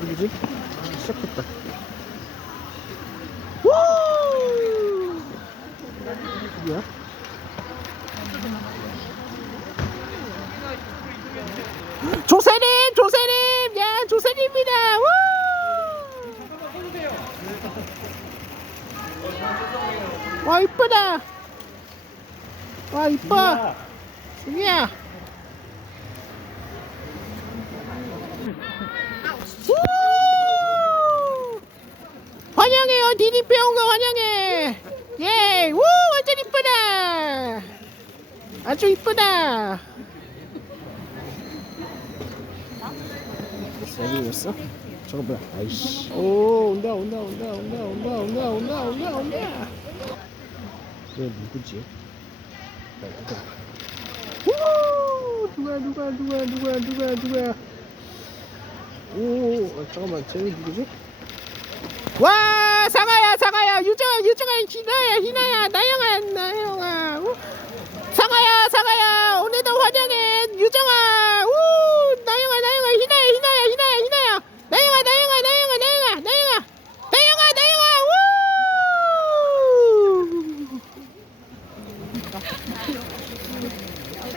누구지? 시작했다. 우! 누구야? 조세님, 조세님, 야, 조세님입니다. 우! 와 이쁘다. 와 이뻐. 승희야. 우! 환영해요 디디페 온거 환영해. 예, 우 완전 이쁘다. 아주 이쁘다. 세기였어? 저거 뭐야? 아이씨. 오 온다 온다 온다 온다 온다 온다 온다 온다 온다. 얘 누구지? 나 누가? 오 누가 누가 누가 누가 누가 누가? 오 어, 잠깐만 쟤는 누구지? 와 상아야 상아야. 유정아 유정아 희나야 희나야. 나영아 나영아. 우. 상아야 상아야. 오늘도 환영해 유정아. 우. 나영아 나영아. 희나야 희나야 희나야 희나야. 나영아 나영아 나영아 나영아 나영아. 나영아 나영아. 우.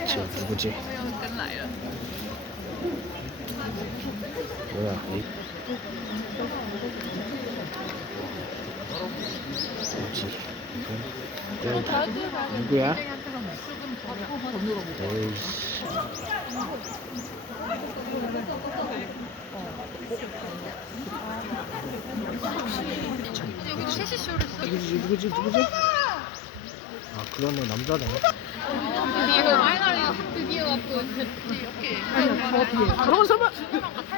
쟤 누구지? 뭐야. 누구야? 누구지 누구지 누구지? 아 그러네 남자네. 드디어 파이널이 드디어 왔고 이렇게. 그럼 설마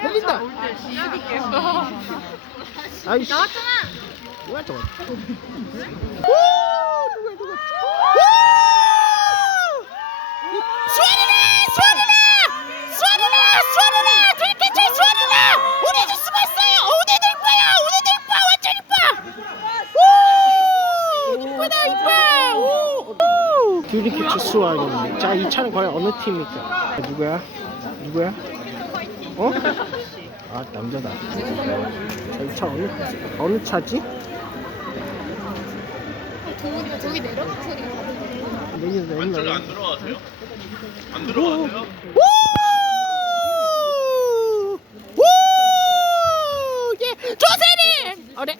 들린다. 아이씨. 나왔잖아. 뭐야 저거. 뷰리키 주스와야겠네. 자, 이 차는 과연 어느 팀입니까? 누구야? 누구야? 어? 아, 남자다. 자, 이 차 어느, 어느 차지? 저기 내려간 소리가 내년 안 들어가세요? 안 들어가세요? 오! 오! 예, 조세님! 어래?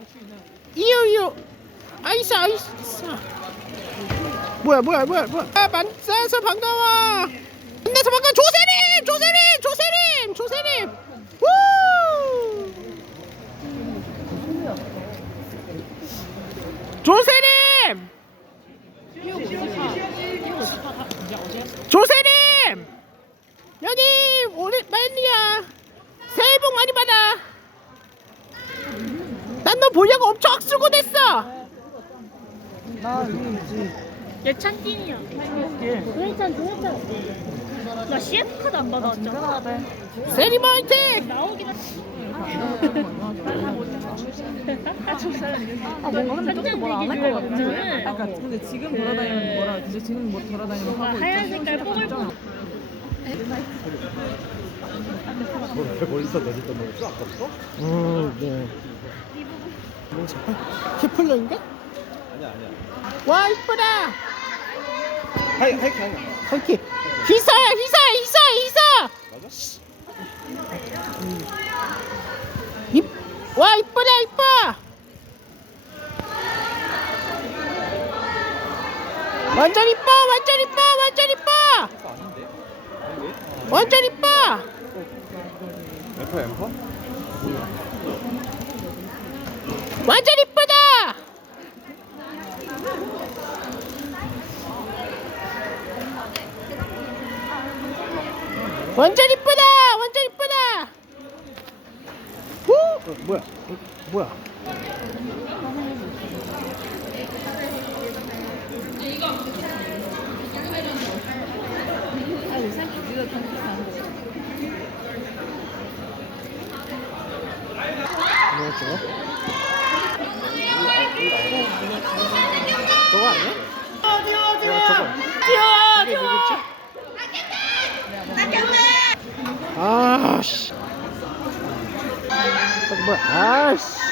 이유 이유. 아이스 아이스. 뭐야 뭐야 뭐야 뭐야. 아, 만나서 반가워. 만나서 반가워. 조세님! 조세님! 조세님! 조세님! 우! 조세님! 조세님! 여님 오랜만이야 새해 복 많이 받아 난 너 보려고 엄청 악수고됐어 예찬 팀이야. 조혜찬, 조혜찬. 나 CF 카드 안 받아왔잖아. 세리머 화이팅! 나오긴 했지. 아 뭔가 근데 조금 뭐라 안할 것 같아. 는 아까 근데 지금 돌아다니면 뭐라 근데 지금 뭐 돌아다니면 하고 있죠. 하얀 색깔 뽀글 음, 네. 뭐 키플러인가? 아니야 아니야. 와 이쁘다. 하이 하이 하이. 하이키 희사야 희사 희사 희사 맞아? 이, 와 이쁘다 이뻐. 완전 이뻐 완전 이뻐 완전 이뻐. 완전 이뻐. 엠퍼 엠퍼? 완전 이쁘다 완전 이쁘다! 완전 이쁘다! 오 어, 뭐야? 어, 뭐야 뭐야 저거 저거 아니야? 야, まあ、よし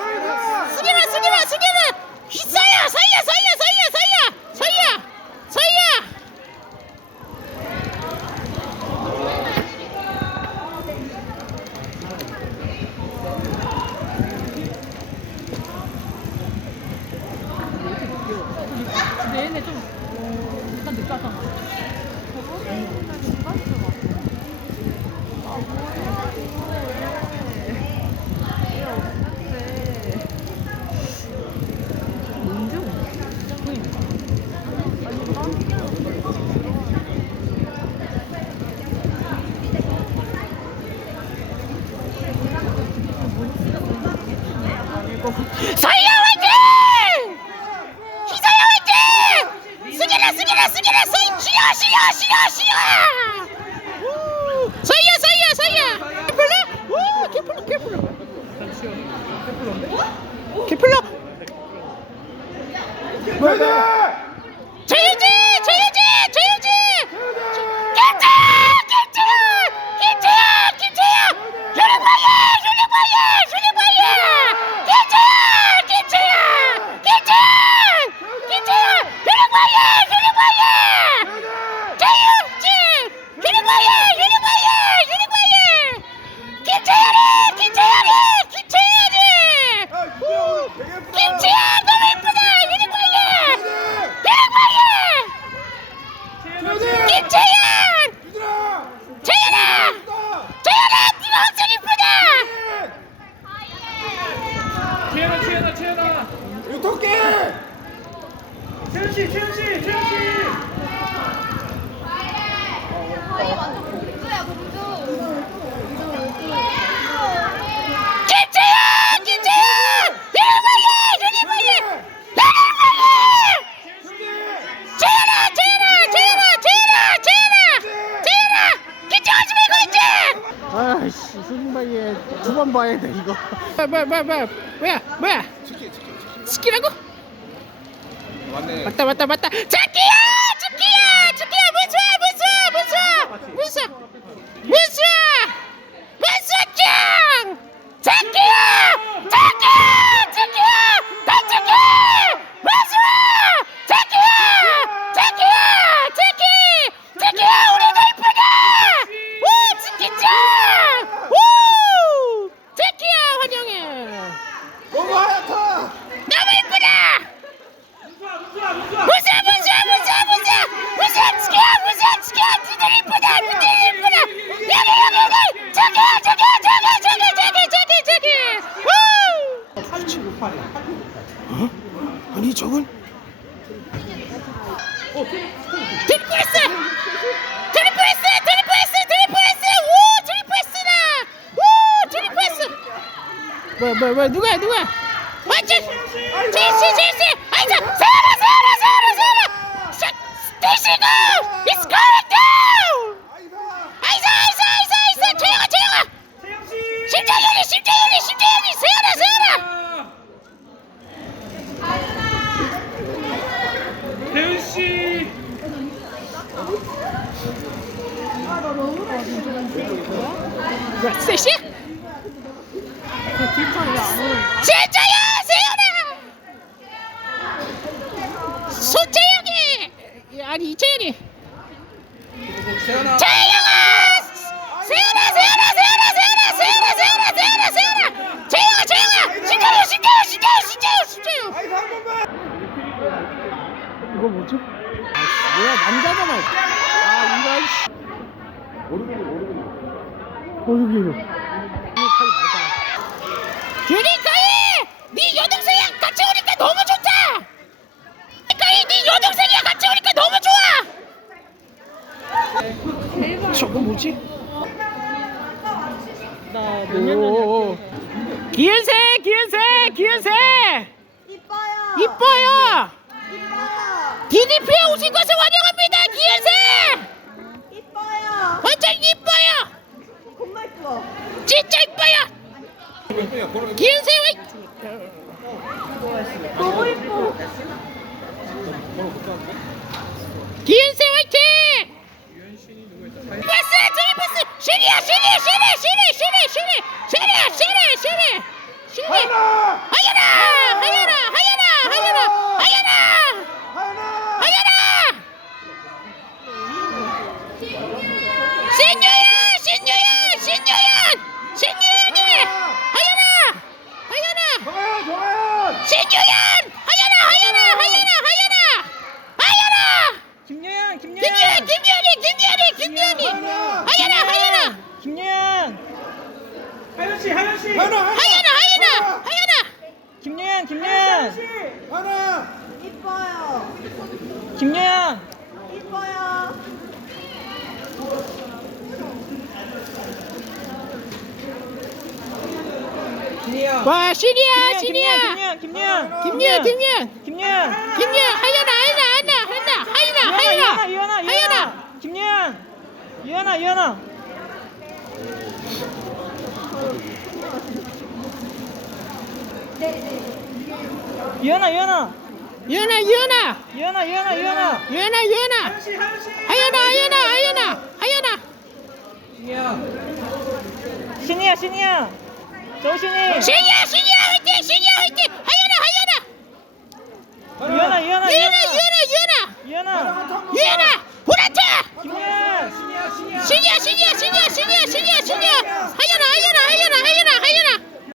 すげえすげ 봐야 돼 이거. 뭐야 뭐야 뭐야 뭐야. 뭐야 치킨 치킨 치킨. 치킨하고? 맞네. 맞다 맞다 맞다. 자기야! Vai, vai, Duga, Duga. Vai, Tisse, Tisse, Tisse. Ainda, Zara, Zara, Zara, Zara. Tisse, go. It's going down. Aiza, Aiza, Aiza, Aiza. Chega, chega. Şimdi yürü, şimdi yürü, şimdi yürü. Zara, Zara. Tevşi. Tevşi. Tevşi. 뭐야 남자잖아. 아 이런 오르기오르기오르기 이뻐요. 완전 이뻐요. 정말 이뻐. 진짜 이뻐요. 기은세요. 너무 이뻐. 기은세 화이팅! 버스 저기 버스 신이야 신이 신이 신이 신이 신이 신이야 신이 신이 신이 신이야 신이야. 김유연 김유연 김여현. 김유연 하연아 하연아 하연아 하연아 하연아 하연아. 유연아, 하연아. 김여현, 유연아, 유연아. 유연아, 유연아, 유연아 유연아. 유연아, 유연아, 유연아. 유연아 유연아. 하연아 하연아 하연아. 하연아. 신이야, 신이야. 走起来新年新年新年新年新年还远呢还远呢远呢远呢。远呢远呢远呢。远呢远呢远呢。远呢。远呢。远呢远呢远呢远呢远呢远呢远呢远呢远呢远呢远呢远呢远呢远呢远呢远呢远呢呢。